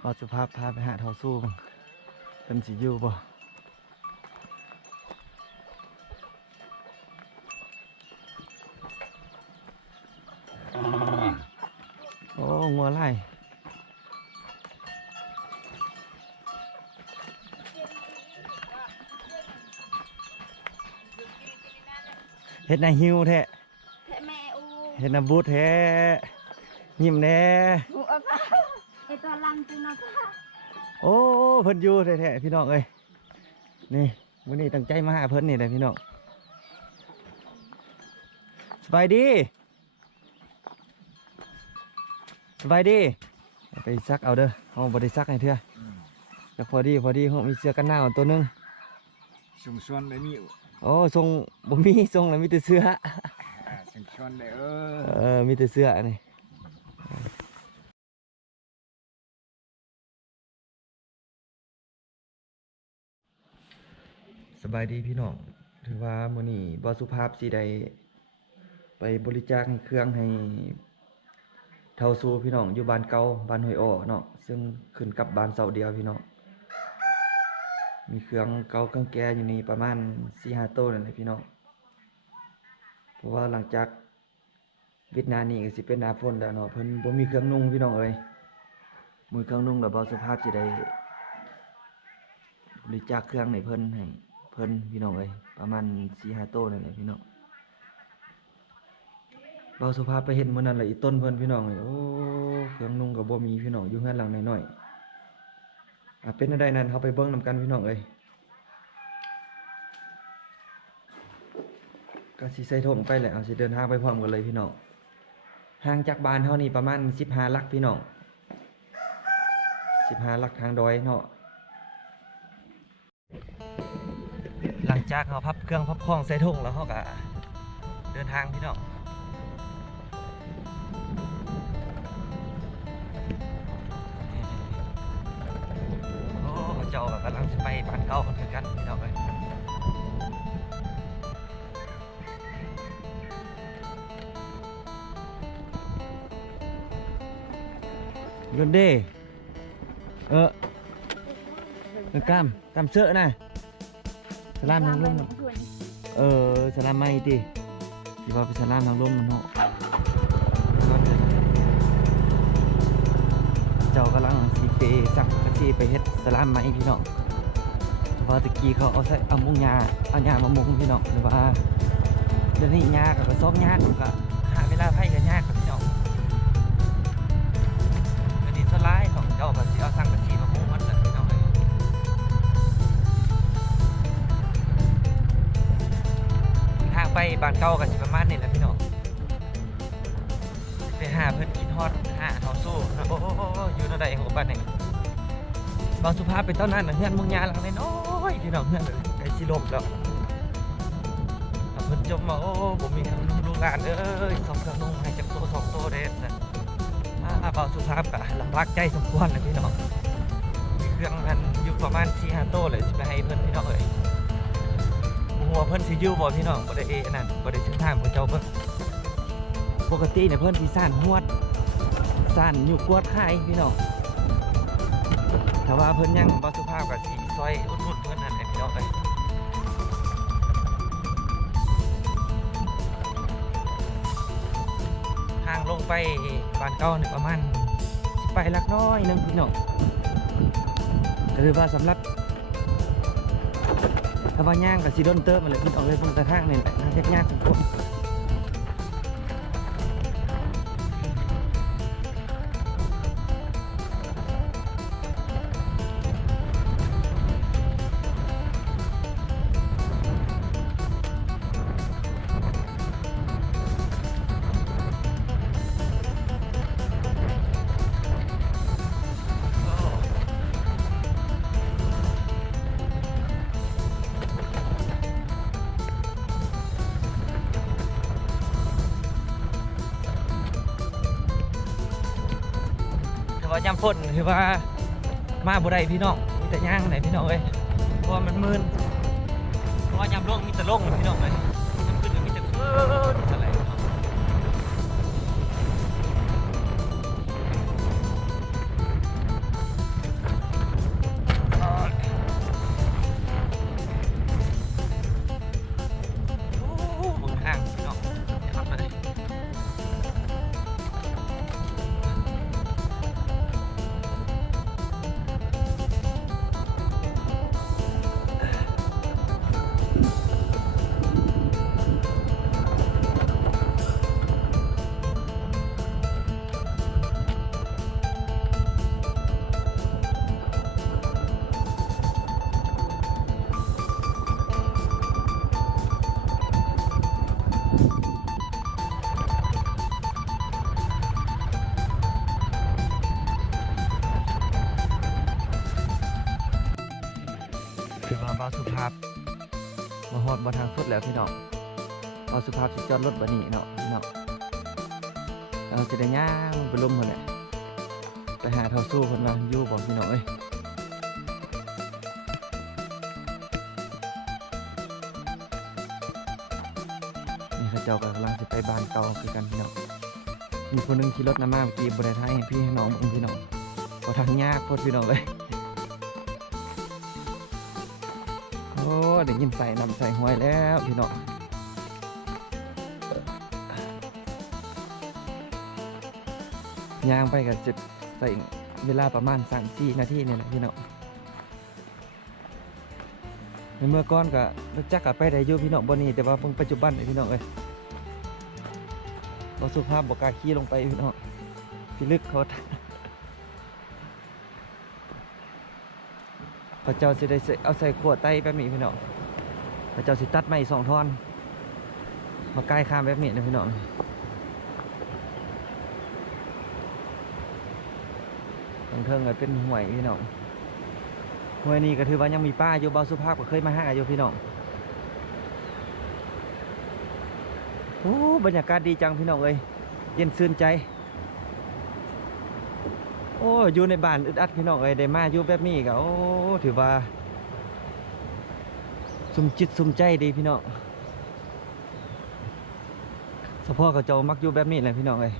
เราจะพาไปหาเท้าสู้บ้างเป็นสียูบ่โอ้งัวไล่เฮ็ดนาฮิวแท้เฮ็ดนาบูดแท้ยิ้มแน่ไอตัวลังจินนะคะ โอ้เพิ่นอยู่แท้ๆพี่น้องเอ้ยนี่วันนี้ตั้งใจมาหาเพิ่นนี่แหละพี่น้องสบายดีไปซักเอาเด้อเอาบ่ได้ซักให้เถื่อแต่พอดีเขามีเสื้อกันหนาวตัวนึงส่งชวนได้มีโอ้ทรงบ่มีทรงแล้วมีแต่เสื้อส่งชวนได้มีแต่เสื้อนี่สบายดีพี่น้องถือว่ามื้อนี้บ่สุภาพสิได้ไปบริจาคเครื่องให้เท่าสู่พี่น้องอยู่บ้านเก่าบ้านห้วยอ้อเนาะซึ่งขึ้นกับบ้านเสาเดียวพี่น้องมีเครื่องเก่าเครื่องแก่อยู่นี่ประมาณ 4-5 ต้นนั่นแหละพี่น้องเพราะว่าหลังจากวิทย์นานี่ก็สิเป็นหน้าฝนแล้วเนาะเพิ่นบ่มีเครื่องนุ่งพี่น้องเอ้ยมือเครื่องนุ่งแล้วบ่สุภาพสิได้บริจาคเครื่องให้เพิ่นพี่น้องเอ้ยประมาณ 4-5 ต้นนั่นแหละพี่น้องเราสุภาพไปเห็นมื้อนั้นแหละอีต้นเพิ่นพี่น้องโอ้เครื่องนุ่งก็บ่มีพี่น้องอยู่เฮือนหลังน้อยๆเป็นได้นั้นเฮาไปเบิ่งนำกันพี่น้องเอ้ยก็สิใส่ถุงไปแหละเอาสิเดินทางไปพร้อมกันเลยพี่น้องห่างจากบ้านเฮานี่ประมาณ15ลักพี่น้อง15ลักทางดอยเนาะหลังจากเฮาพับเครื่องพับของใส่ถุงแล้วเฮาก็เดินทางพี่น้องเจ้าก็กำลังจะไปบ้านเก่าเหมือนกันพี่น้องเลยยนเด้กล้ามเสื้อนะสลามทางลมสลามไม่ดิที่ว่าเป็นสลามทางลมมันเนาะเจ้ากำลังสิเปสั่งกะทิไปเฮ็ดสลามไหมพี่น้องเพราะตะกี้เขาเอามุงยาเอาหญ้ามามุงพี่น้องหรือว่าเดี๋ยวนี้หญ้ากับซอกหญ้าก็หาเวลาไผ่กับหญ้าครับพี่น้องกระดิ่งสลายของเจ้าก็สิเอาสั่งกะทิมามุงมันพี่น้องเลยทางไปบ้านเก่ากันสิประมาณนี้แหละพี่น้องไปหาเพื่อนกินฮอดหาเขาสู้โอ้อยู่ในใดหัวบ้านนี่บางสุภาพเป็นต้นนั้นเฮือนมุงยาหลังน้อยพี่น้องเฮือนไก่ชิลมแล้วเพิ่นจมมาโอ้ผมมีทั้งลูกหลานสองเครื่องนุ่งให้จักตัว2ตัวเด็ดนะบางสุภาพก็ลำบากใจสมควรเลยพี่น้องมีเครื่องนั้นอยู่ประมาณ4-5ตัวเลยจะไปให้เพิ่นพี่น้องเลยหัวเพิ่นสิอยู่บ่พี่น้องบ่ได้นั่นบ่ได้ถึงทางของเจ้าเพิ่นปกติเนี่ยเพิ่นสิซ่านหวดซ่านอยู่กวดไข่พี่น้องถ้าว่าเพิ่นยังบ่สุภาพก็สิซอยอุดหนุนเพิ่นนั่นแหละพี่น้องเอ้ยทางลงไปบ้านเก่านี่ประมาณสิไปลักน้อยนึงพี่น้องก็คือว่าสำหรับถ้าว่าย่างก็สิโดนเติบมาเลยพี่น้องเอ้ยเพิ่นแต่ทางนี่ทางเฮ็ดยากสุดยามฝนคือว่ามาบ่ได้พี่น้องมีแต่ย่างไหนพี่น้องเอ้ยเพราะว่ามันมืนเพราะว่ายามลงมีแต่ลงพี่น้องเลยยามขึ้นมีแต่อะไร าสุภาพมาฮอดบนทางสุดแล้วพี่น้องเบาสุภาพสิจอดรถบ่นี้เนาะพี่น้องเราจะได้ย่างไปลมเพิ่นแหละไปหาเท่าสู้เพิ่นว่าอยู่บ่พี่น้องเอ้ยนี่เขาเจ้าก็กำลังจะไปบ้านเก่าคือกันพี่น้องมีคนหนึงขี่รถนำมาเมื่อกี้บ่ได้ถ่ายให้พี่ให้น้องเบิ่งพี่น้องบ่ทางยากโพดพี่น้องเอ้ยโอ้ได้ยินใส่นำใส่ห้วยแล้วพี่น้องย่างไปก็จะใส่เวลาประมาณ3-4 นาทีนี่แหละพี่น้องในเมื่อก่อนก็รู้จักกับไปได้อยู่พี่น้องบนนี้แต่ว่าเพิ่งปัจจุบันนี่พี่น้องเอ้ยบ่สุภาพบ่กล้าขี่ลงไปพี่น้องพี่ลึกเขาพระเจ้าสิได้เอาใส่ขวดไต้แบบนี้พี่น้องพระเจ้าสิตัดไม้2 ท่อนมาใกล้ข้ามแบบนี้นะพี่น้องทางเทิงก็เป็นห้วยพี่น้องห้วยนี้ก็ถือว่ายังมีป้าอยู่เบาสุภาพก็เคยมาหาอยู่พี่น้องโอ้บรรยากาศดีจังพี่น้องเอ้ยเย็นชื่นใจโอ้อยู่ในบ้านอึดอัดพี่น้องเอ้ยได้มาอยู่แบบนี้ก็โอ้ถือว่าสุ่มจิตสุ่มใจดีพี่น้องเฉพาะเขาเจ้ามักอยู่แบบนี้แหละพี่น้องเอ้ย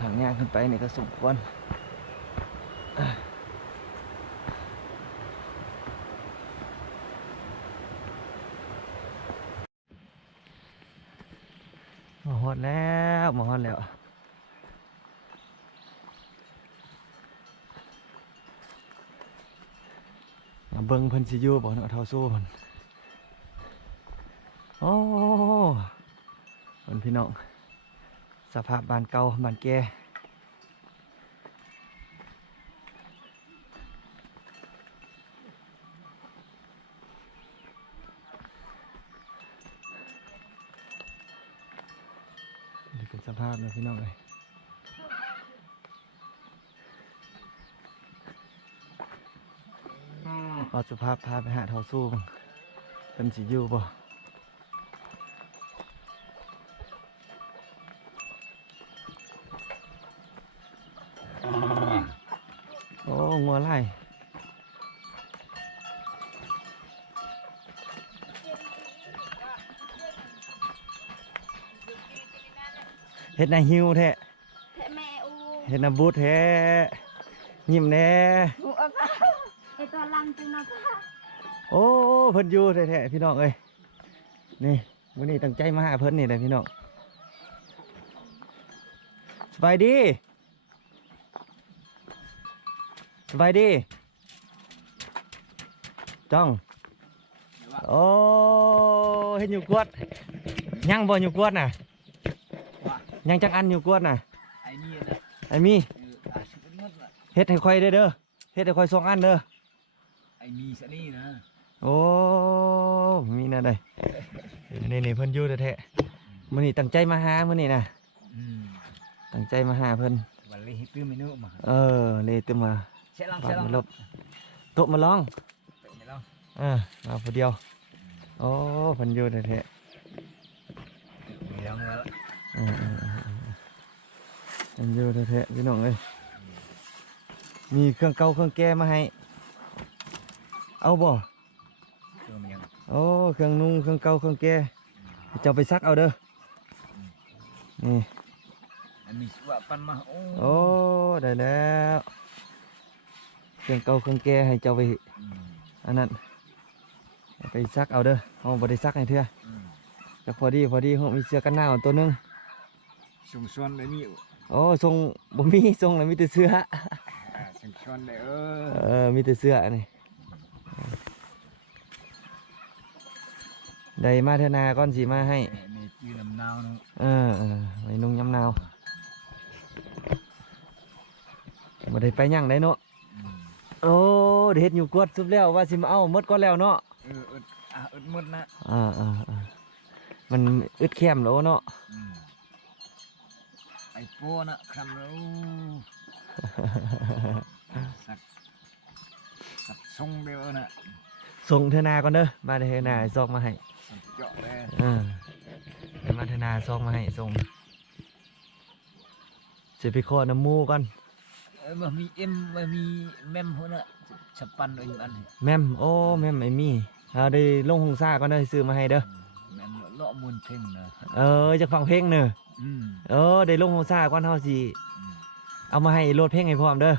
ทางงานขึ้นไปนี่ก็สมควรมาฮอดแล้วมาฮอดแล้วมาเบิ่งเพิ่นสิอยู่บ่เนาะเท่าสู้เพิ่นโอ้เพิ่นพี่น้องสภาพบ้านเก่าบ้านแก่นี่เป็นสภาพเลยพี่น้องเลยเอาสภาพพาไปหาเท่าสู้บ้างเป็นสิอยู่บ่โอ้งัวไล่เฮ็ดนาหิวแท้ แม่แม่อู เฮ็ดนาบูดแท้ยิ้มแน่ อูเอาค่ะไอตัวลังจึงเนาะค่ะ โอ้เพิ่นอยู่แท้ๆพี่น้องเอ้ยนี่มื้อนี้ตั้งใจมาหาเพิ่นนี่แหละพี่น้องสบายดีสบายดีจ้องโอ้เห็นอยู่กวดยังบ่อยู่กวดน่ะยังจักอันอยู่กวดน่ะ ไอ้นี่นะ ไอ้มี ชุดงดละ เฮ็ดให้ค่อยเด้อเฮ็ดให้ค่อย2 อันเด้อ ไอ้มีสนี่นะ โอ้มีน่ะได้นี่เพิ่นอยู่แท้ๆมื้อนี้ตั้งใจมาหามื้อนี้น่ะตั้งใจมาหาเพิ่น วันนี้ตื้อไม่นู้มา เลยตึมา เช็ดลอง บา เช็ ด ดลอง มาลบโต๊ะมาลอง ไม่ลอง มาผู้เดียวโอ้เพิ่นอยู่แท้ ไม่ลองแล้ว ๆเพิ่นอยู่แท้ๆพี่น้องเอ้ยมีเครื่องเก่าเครื่องแก้มาให้เอาบ่ ตัวมันยัง โอ้เครื่องนุ่งเครื่องเก่าเครื่องแก้เจ้าไปซักเอาเด้อนี่ ไอ้มีสวะปันมาโอ้ได้แล้วเครื่องเก่าเครื่องแก้ให้เจ้าไปอันนั้นไปซักเอาเด้อเอาบ่ได้ซักให้เถื่อแต่พอดีเขามีเสื้อกันหนาวตัวหนึง สุ่มส่วนได้มี โอ้ทรงบ่มีทรงแล้วมีแต่เสื้อ สุ่มส่วนได้มีแต่เสื้อนี่ได้มาเทอนาก่อนสิมาให้ ในจืดลำนาวนู้ ไว้นุ่งยำนาวบ่ได้ไปหยังได้เนาะโอ้เฮ็ดอยู่กวดซุบแล้วว่าสิมาเอาหมดก่อนแล้วเนาะ อึดหมดนะ มันอึดแคมแล้วเนาะ ไอ้โป้น่ะคำแล้ว สักสักทรงเดียวน่ะ ส่งเทนาก่อนเด้อมาเทนาซอกมาให้ สักเจาะเลย เดี๋ยวมาเทนาซอกมาให้ส่งจะไปขอน้ำมูก่อน mà mi em mà mi mem hơn ạ chập pan ở những ăn này แม่มโอ้แม่มไอ้มี่เอาได้ลงหงซาก่อนเด้อซื้อมาให้เด้อ mem lọ muôn thình nè จะฟังเพลงเนอะ ừ ได้ลงหงซาก่อนเฮาสิ ừ เอามาให้โหลดเพลงให้พร้อมเด้อ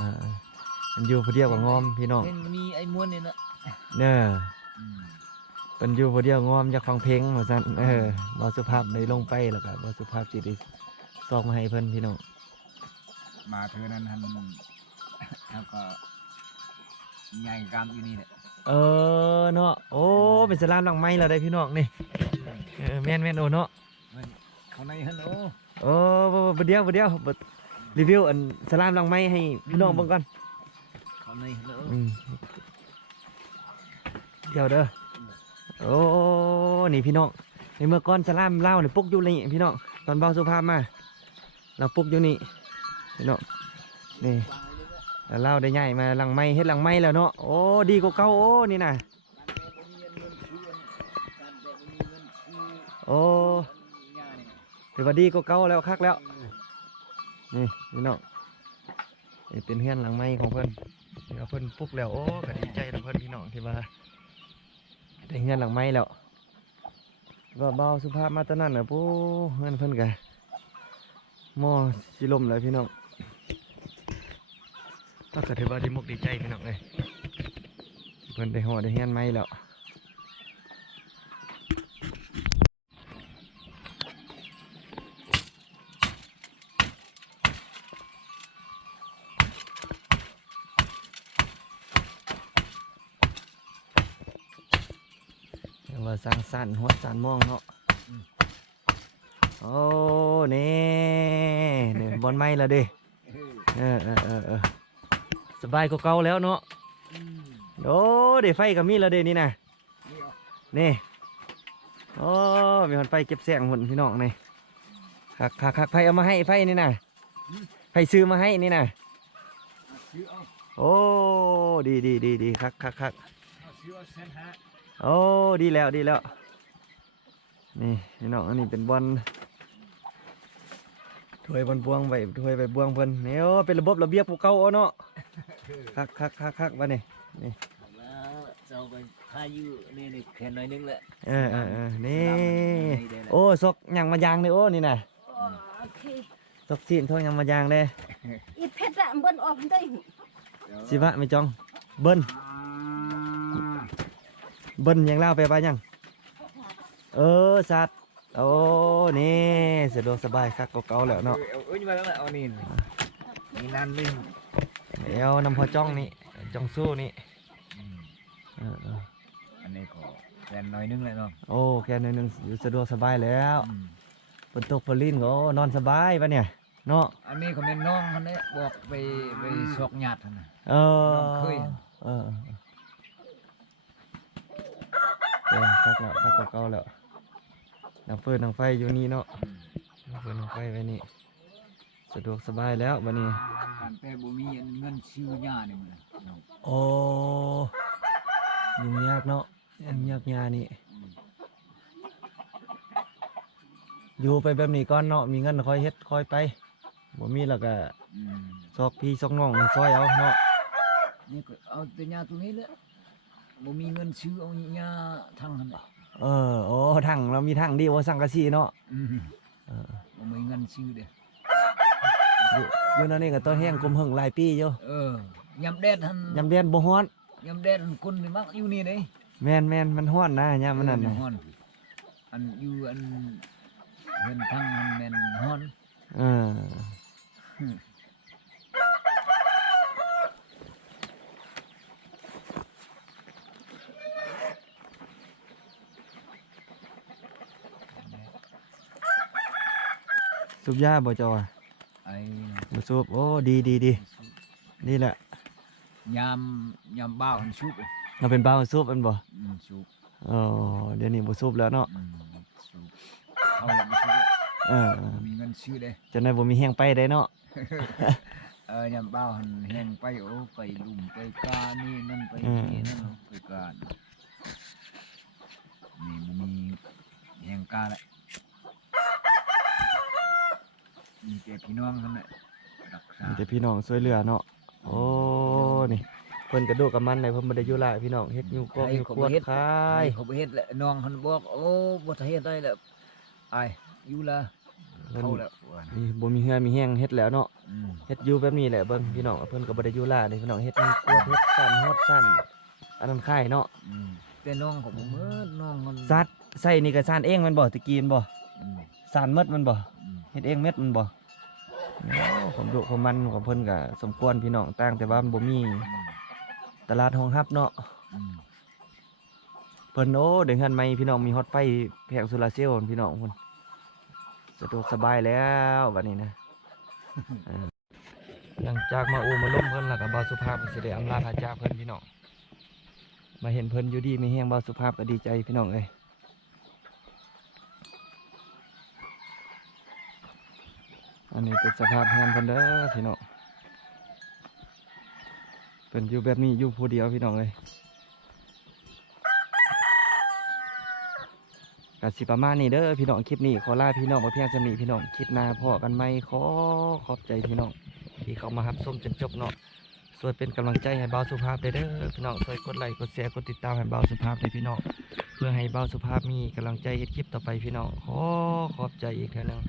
ừ มันอยู่ผู้เดียวกับงอมพี่น้อง nên mi ai muôn này nè เด้อ ừ เป็นอยู่ผู้เดียวงอมอยากฟังเพลงว่าซั่นบ่สุภาพได้ลงไปแล้วก็บ่สุภาพสิได้ซอกมาให้เพิ่นพี่น้อง mà thứ nên hắn hắn có nhai cam như này đấy เนาะโอ้เป็นสลามหลังไม้แล้วได้พี่น้องนี่แม่นโอเนาะ เขาในhắn ô บ่เดียวบ่รีวิวอันสลามหลังไม้ให้พี่น้องเบิ่งก่อน เขาในhắn ô เดี๋ยวเด้อโอ้นี่พี่น้องในเมื่อก่อนสลามเล่าเนี่ยปุกอยู่นี่พี่น้องตอนเบาสุภาพมาเราปุกอยู่นี่พี่น้องนี่แล้วเล่าได้ใหญ่มาหลังไม้เฮ็ดหลังไม้แล้วเนาะโอ้ดีกว่าเก่าโอ้นี่น่ะโอ้ถือว่าดีกว่าเก่าแล้วคักแล้วนี่พี่น้องนี่เป็นเฮือนหลังไม้ของเพิ่นเดี๋ยวเพิ่นปุกแล้วโอ้ก็ดีใจนะเพิ่นพี่น้องที่ว่าได้เฮือนหลังไม้แล้วก็เบาสุภาพมาตอนนั้นน่ะปูเฮือนเพิ่นก็หม้อสิล่มเลยพี่น้องถ้าเกิดถือว่าดีมุกดีใจพี่น้องเลยเพิ่นได้ห่อได้เฮือนไม้แล้วว่าสร้างสรรค์หัวสรรค์มองเนาะโอ้นี่บอลไม้แล้วดิสบายกว่าเก่าแล้วเนาะโอ้เดี๋ยวไฟกับมีแล้วเดี๋ยวนี้นะนี่โอ้มีคนไฟเก็บแสงหุ่นพี่น้องนี่คักไฟเอามาให้ไฟนี่นะไฟซื้อมาให้นี่นะโอ้ดีคักโอ้ดีแล้วนี่พี่น้องอันนี้เป็นบอลถ้วยบอลบวงไว้ถ้วยไว้บวงเพิ่นนี่โอ้เป็นระบบระเบียบพวกเก่าเนาะคักบ้านี่นี่ เจ้าไปพายุนี่แค่น้อยนึงแหละ นี่โอ้ซกยังมายางเลยโอ้นี่น่ะ โอเค ซกจีนทองยังมายางเลย อีเพชรอะเบิ้ลออกได้ สิบะไม่จองเบิ้ลยังเล่าไปบ้ายังสัตว์โอ้นี่สะดวกสบายคักเก่าๆแล้วเนาะ nhưng mà nó lại nhìn nhìn ăn đi เอานำพอจ้องนี่จ้องสู้นี่ anh này có đèn nóiนึงlại rồi โอ้แค่นึงอยู่สะดวกสบายแล้วฝนตกฝนลิ้นก็นอนสบายปะเนี่ยเนาะ anh này có bên non anh đấy buộc về sọc nhạt này เคย คักแล้วคักเก่าแล้วน้ำเฟิร์นน้ำไฟอยู่นี่เนาะน้ำเฟิร์นน้ำไฟไว้นี่สะดวกสบายแล้ววันนี้ การแต่บ่มีเงินซื้อหญ้านี่มัน โอ้ยุ่งยากเนาะยุ่งยากยานี่อยู่ไปแบบนี้ก่อนเนาะมีเงินคอยเฮ็ดคอยไปบ่มีแล้วก็ซอกพี่ซอกน้องซอยเอาเนาะ นี่ก็เอาแต่หญ้าตัวนี้แหละบ่มีเงินซื้อเอาหญ้าทั้งนั้นแหละ โอ้ถังเรามีถังดีว่าสังกะสีเนาะ บ่มีเงินซื้อเด้ อยู่นั่นนี่ก็ต้นแห้งกลมหึงหลายปีอยู่ ยำแดดหั่น ยำเดือนบ่ฮ้อน ยำแดดหั่นคนนี่มักอยู่นี่เด้ แม่นมันฮ้อนนะยามมันนั่นน่ะ ฮ้อนอันอยู่อันเงินทั้งมันแม่นฮ้อน สูบยาบ่เจ้าอ่ะ ไอ้ บ่สูบโอ้ดีนี่แหละ ยำบ้าวมันชุบ เราเป็นบ้าวสูบอันบ่ ชุบ เดี๋ยวนี้บ่สูบแล้วเนาะ ชุบเอาละบ่ชุบละ มีเงินซื้อเด้ จนได้บ่มีแฮงไปได้เนาะ ยามเบ้าหันแห้งไปโอ้ไปลุ่มไปกานี่นั่นไปนี่นั่นไปกานี่มันมีแห้งกาแหละมีแต่พี่น้องเท่านั้นรักษา มีแต่พี่น้องช่วยเหลือเนาะโอ้นี่เพิ่นกระโดดกับมันเลยเพิ่นบ่ได้อยู่หลายพี่น้องเฮ็ดอยู่กอกอยู่ขวดคาย เขาไปเฮ็ดแหละน้องหันบอกโอ้บ่ทะเฮ็ดได้แล้วไอ้อยู่ละเข้าแล้วว่านะ นี่บ่มีเหือมีแฮงเฮ็ดแล้วเนาะ อืม เฮ็ดอยู่แบบนี้แหละเบิ่งพี่น้องเพิ่นก็บ่ได้อยู่หลายเลยพี่น้องเฮ็ดมีกวดเฮ็ดสั่นฮอดสั่นอันนั้นคายเนาะ อืมแต่น้องของผมน้องมัน ซัดใส่นี่ก็ซ่านเองแมันบ่ตะกี้แมันบ่ อืม ซ่านหมดแมันบ่ อืม เฮ็ดเองเม็ดแมันบ่โอ้ผมดุผมมันของเพิ่นก็สมควรพี่น้องต่างแต่ว่ามันบ่มีตลาดรองรับเนาะ อืม เพิ่นโอ้เดี๋ยวเฮือนใหม่พี่น้องมีฮอตไฟแผงโซลาร์เซลล์พี่น้องเพิ่นสะดวกสบายแล้วบัดนี้นะ หลังจากมามาล้มเพิ่นแล้วก็บ่าวสุภาพก็สิได้อำลาพระจากเพิ่นพี่น้องมาเห็นเพิ่นอยู่ดีมีแฮงบ่าวสุภาพก็ดีใจพี่น้องเอ้ยอันนี้เป็นสภาพเฮือนเพิ่นเด้อพี่น้องเพิ่นอยู่แบบนี้อยู่ผู้เดียวพี่น้องเอ้ยก็สิประมาณนี้เด้อพี่น้องคลิปนี้ขอลาพี่น้องมาเพียงสำนี้พี่น้องคลิปหน้าพอกันใหม่ขอขอบใจพี่น้องที่เข้ามารับชมจนจบเนาะช่วยเป็นกำลังใจให้เบาสุภาพได้เด้อพี่น้องช่วยกดไลค์กดแชร์กดติดตามให้เบาสุภาพเลยพี่น้องเพื่อให้เบาสุภาพมีกำลังใจเฮ็ดคลิปต่อไปพี่น้องขอขอบใจอีกครั้งนึง